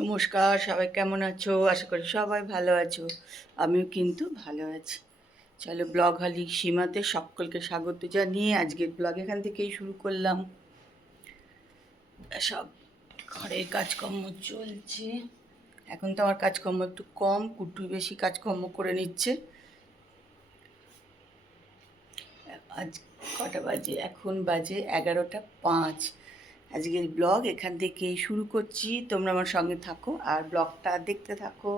নমস্কার, সবাই কেমন আছো? আশা করি সবাই ভালো আছো। আমিও কিন্তু ভালো আছি। চলো, ব্লগ হলি সীমাতে সকলকে স্বাগত জানিয়ে আজকের ব্লগ এখান থেকেই শুরু করলাম। সব ঘরের কাজকর্ম চলছে। এখন তো আমার কাজকর্ম একটু কম, কুটু বেশি কাজকর্ম করে নিচ্ছে। আজ কটা বাজে? এখন বাজে 11টা 5। আজকের ব্লগ এখান থেকেই শুরু করছি। তোমরা আমার সঙ্গে থাকো আর ব্লগটা দেখতে থাকো।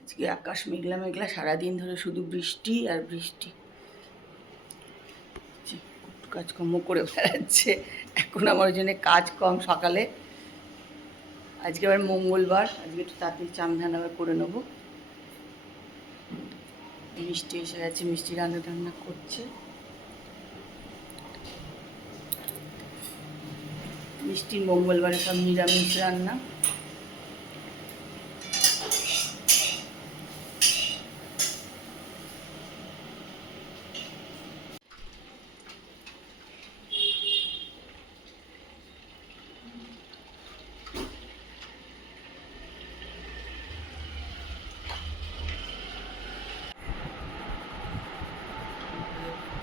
আজকে আকাশ মেঘলা মেঘলা, সারাদিন ধরে শুধু বৃষ্টি আর বৃষ্টি। কাজকর্ম করে বেড়াচ্ছে। এখন আমার ওই জন্য কাজ কম সকালে। আজকে আবার মঙ্গলবার, আজকে একটু তাড়াতাড়ি চান আবার করে নেবো। মিষ্টি এসে গেছে, মিষ্টি রান্না করছে। মিষ্টি মঙ্গলবারে সব নিরামিষ রান্না।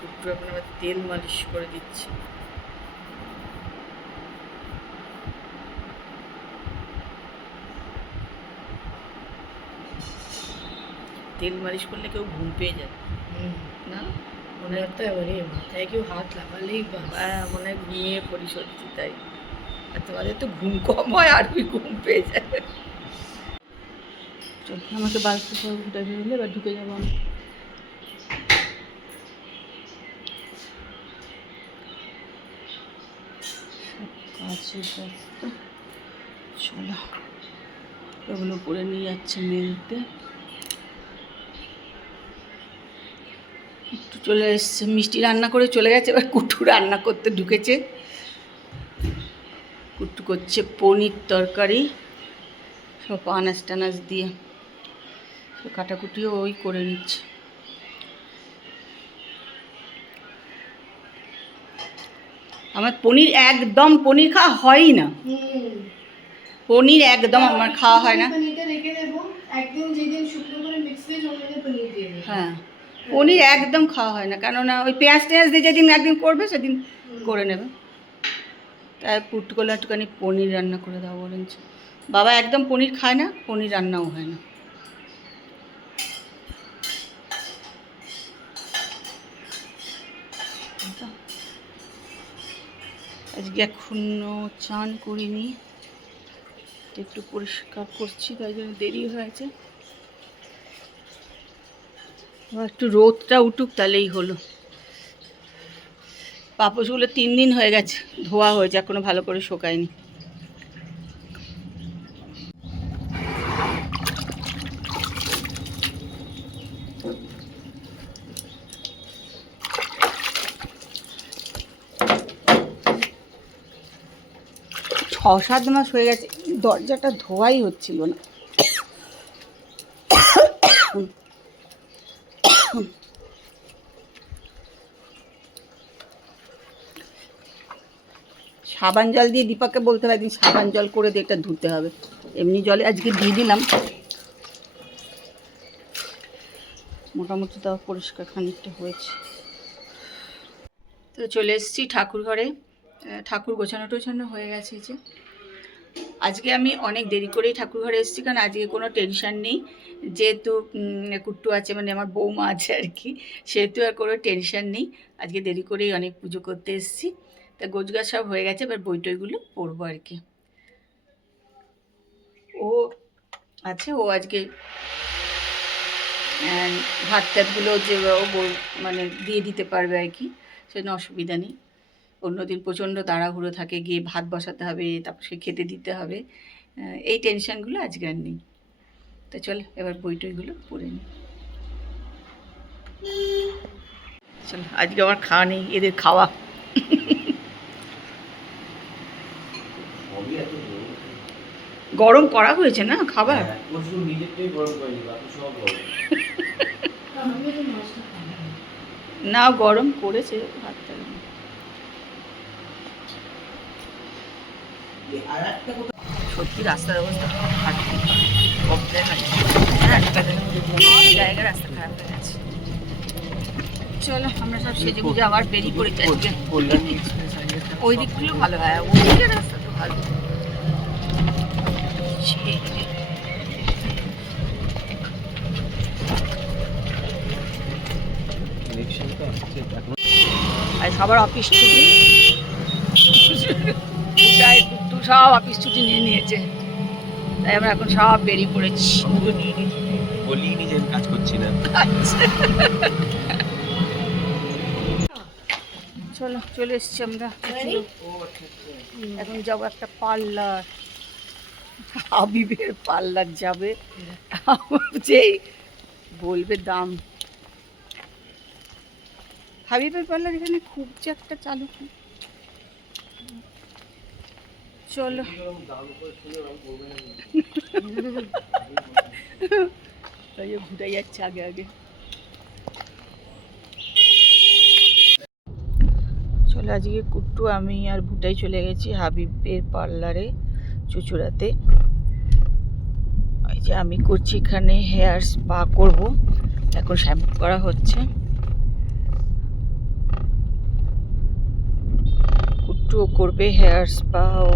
একটু এখন আবার তেল মালিশ করে দিচ্ছি। তেল মালিশ করলে কেউ ঘুম পেয়ে যায় না? মনে হয় এবারে মাথায় কেউ হাত লাগালেই মনে হয় ঘুমিয়ে পড়ি, সত্যি তাই। আর তোমাদের তো ঘুম কম হয় আর ঘুম পেয়ে যায়। চল, আমাকে বাড়িতে সব ঘুটে বেরোলে এবার ঢুকে যাবো আমি। কাজের ব্যস্ত। চলো, এগুলো করে নিয়ে যাচ্ছে মেলতে। একটু চলে এসছে, মিষ্টি রান্না করে চলে গেছে, এবার কুটু রান্না করতে ঢুকেছে। কুটু করছে পনির তরকারি, সব আনাজ টানাজ দিয়ে সব কাটাকুটিও ওই করে নিচ্ছে। আমার পনির একদম, পনির খাওয়া হয়ই না। পনির একদম আমার খাওয়া হয় না। হ্যাঁ, পনির একদম খাওয়া হয় না, কেননা ওই পেঁয়াজ টেঁয়াজ দিয়ে যেদিন একদিন করবে সেদিন করে নেবে। তাই পুট করলে একটুখানি পনির রান্না করে দাও বলেছে। বাবা একদম পনির খায় না, পনির রান্নাও হয় না। আজকে এখনো চান করিনি, একটু পরিষ্কার করছি, তাই জন্য দেরি হয়েছে। একটু রোদটা উঠুক তাহলেই হলো। পাপোশগুলো 3 দিন হয়ে গেছে ধোয়া হয়েছে, এখনো ভালো করে শোকায়নি। ছ-7 মাস হয়ে গেছে দরজাটা ধোয়াই হচ্ছিল না। সাবান জল দিয়ে দীপাকে বলতে হবে একদিন সাবান জল করে দিয়ে এটা ধুতে হবে। এমনি জলে আজকে দিয়ে দিলাম, মোটামুটি তাও পরিষ্কার খানিকটা হয়েছে। তো চলে এসেছি ঠাকুর ঘরে। ঠাকুর গোছানো টোছানো হয়ে গেছে। যে আজকে আমি অনেক দেরি করেই ঠাকুর ঘরে এসেছি, কারণ আজকে কোনো টেনশান নেই। যেহেতু কুট্টু আছে, মানে আমার বৌমা আছে আর কি, সেহেতু আর কোনো টেনশান নেই। আজকে দেরি করেই অনেক পুজো করতে এসেছি। তা গোছগাছ সব হয়ে গেছে, এবার বই টইগুলো পড়বো আর কি। ও আছে, ও আজকে ভাত টাতগুলো যে ও মানে দিয়ে দিতে পারবে আর কি, সেজন্য অসুবিধা নেই। অন্যদিন প্রচণ্ড তাড়াহুড়ো থাকে, গিয়ে ভাত বসাতে হবে, তারপর সে খেতে দিতে হবে, এই টেনশানগুলো আজকে আর নেই। তো চল এবার বই টইগুলো পড়ে নিই। চল, আজকে আমার খাওয়া নেই, এদের খাওয়া। গরম করা হয়েছে না খাবার। না গরম করেছে ভাতটা। সত্যি রাস্তার অবস্থা খুব খারাপ, কমপ্লেন আছে, জায়গা রাস্তা খারাপ হয়ে গেছে। চলো আমরা সব সেজে গুজে আবার বেরিয়ে পড়েছি আজকে। ওই দিকগুলো ভালো হয়, ওই দিকের রাস্তা তো ভালো। আর সবার অফিস ছুটি, টুকটু সব অফিস ছুটি নিয়ে নিয়েছে, তাই আমরা এখন সব বেরিয়ে পড়েছি। বলিনি যে আমি কাজ করছি না। চলো চলে এসছি আমরা, এখন যাবো একটা পার্লার, হাবিবের পার্লার যাবে, যেই বলবে দাম। হাবিবের পার্লার এখানে খুব যে একটা চালু। চলো তাই ঘুরে যাচ্ছে আগে আগে। চলো আজকে কুট্টু, আমি আর ভুটাই চলে গেছি হাবিবের পার্লারে চুচুড়াতে। এই যে আমি করছি এখানে হেয়ার স্পা করব, এখন শ্যাম্পু করা হচ্ছে। কুট্টুও করবে হেয়ার স্পা, ও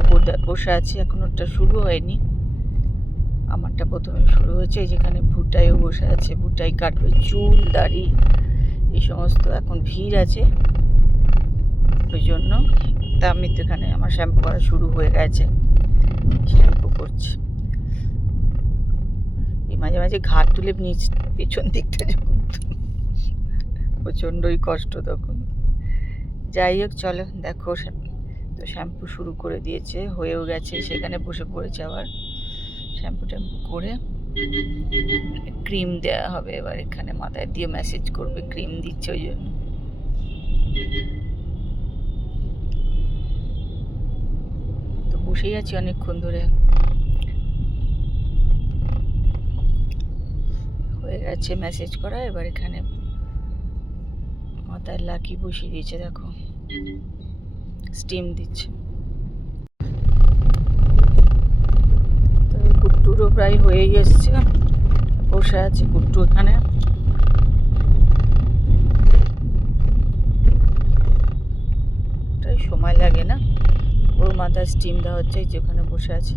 বসে আছে, এখন ওটা শুরু হয়নি, আমারটা প্রথমে শুরু হয়েছে। যেখানে ভুটাইও বসে আছে, ভুটাই কাটবে চুল দাড়ি এই সমস্ত, এখন ভিড় আছে ওই জন্য। তা আমি তো এখানে আমার শ্যাম্পু করা শুরু হয়ে গেছে, শ্যাম্পু করছি। এই মাঝে মাঝে ঘাট তুলে নিচ পেছন দিকটা যখন প্রচণ্ডই কষ্ট তখন। যাই হোক চলো দেখো, তো শ্যাম্পু শুরু করে দিয়েছে, হয়েও গেছে, সেখানে বসে পড়েছে আবার শ্যাম্পু ট্যাম্পু করে। ক্রিম দেওয়া হবে এবার, এখানে মাথায় দিয়ে ম্যাসেজ করবে, ক্রিম দিচ্ছে ওই জন্য। তো বসেই আছি অনেকক্ষণ ধরে, হয়ে গেছে ম্যাসেজ করা। এবার এখানে মাথায় লাকি বসিয়ে দিয়েছে, দেখো স্টিম দিচ্ছে। তো কুট্টুরও প্রায় হয়েই এসছে, বসে আছে কুট্টু এখানে। সময় লাগে না, ওর মাথায় স্টিম দেওয়া হচ্ছে, যেখানে বসে আছে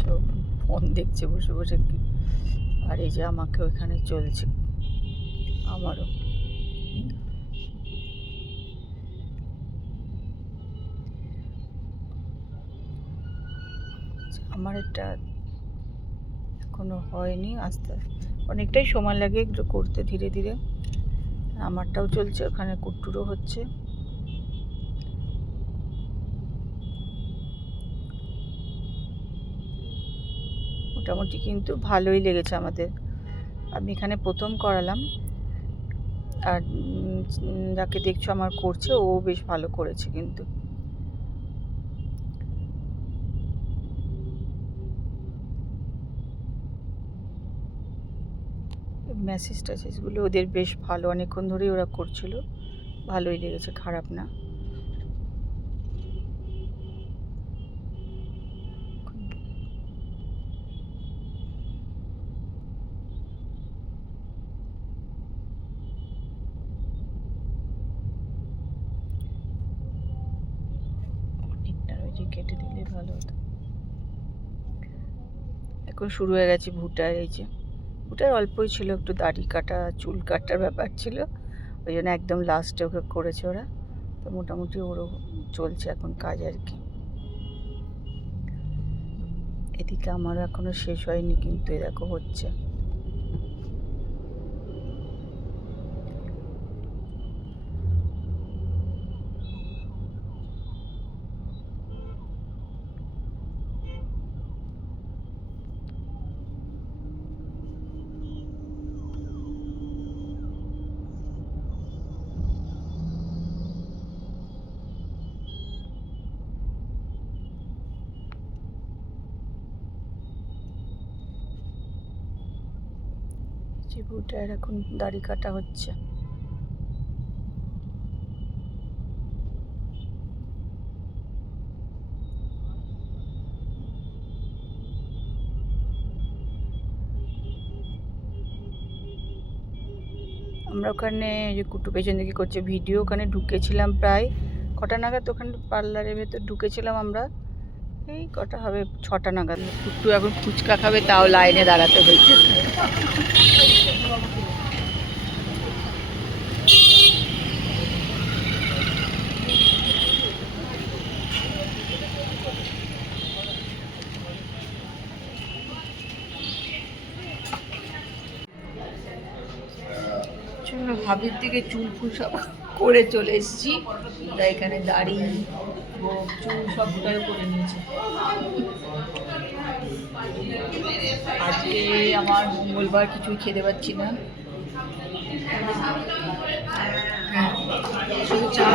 সব ফোন দেখছে বসে বসে। আর এই যে আমাকে ওইখানে চলছে, আমারও। আমার এটা এখনো হয়নি, আস্তে অনেকটাই সময় লাগে একটু করতে, ধীরে ধীরে। আমারটাও চলছে, ওখানে কুট্টুরও হচ্ছে। মোটামুটি কিন্তু ভালোই লেগেছে আমাদের। আমি এখানে প্রথম করালাম, আর যাকে দেখছো আমার করছে, ও বেশ ভালো করেছে কিন্তু। মেসেজ টেসেজগুলো ওদের বেশ ভালো, অনেকক্ষণ ধরেই ওরা করছিল, ভালোই লেগেছে, খারাপ না। অনেকটা ওই যে কেটে দিলে ভালো হতো। এখন শুরু হয়ে গেছে ভুটার। এই যে ভুটার অল্পই ছিল, একটু দাড়ি কাটা চুল কাটার ব্যাপার ছিল, ওই জন্য একদম লাস্টে ওকে করেছে ওরা। তো মোটামুটি ওরও চলছে এখন কাজ আর কি। এদিকে আমারও এখনো শেষ হয়নি, কিন্তু এ দেখো হচ্ছে। যে ভুটার এখন দাড়ি কাটা হচ্ছে। আমরা ওখানে ওই যে কুট্টু পেছন দিকে করছে ভিডিও, ওখানে ঢুকেছিলাম প্রায় কটা নাগাদ, ওখানে পার্লারের ভেতর ঢুকেছিলাম আমরা এই কটা হবে 6টা নাগাদ। কুট্টু এখন ফুচকা খাবে, তাও লাইনে দাঁড়াতে হয়েছে। হাবির থেকে চুল ফুল সব করে চলে এসেছি, তাই এখানে দাড়ি গোঁফ চুল সব করে নিয়েছে। আজকে আমার মঙ্গলবার, কিছুই খেতে পাচ্ছি না, শুধু চা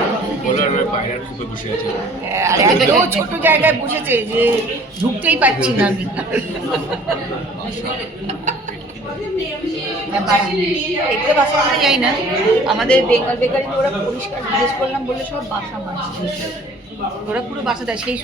বলার পায়রার খুব বসে আছে। আর এত ছোট জায়গায় বসেছে যে ঢুকতেই পাচ্ছি না আমি। এগুলো বাসা আমরা যাই না, আমাদের বেঙ্গল বেকারিতে ওরা পরিষ্কার জিজ্ঞেস করলাম বলে সব বাসা মাছ, ওরা পুরো বাসা দেয় সেই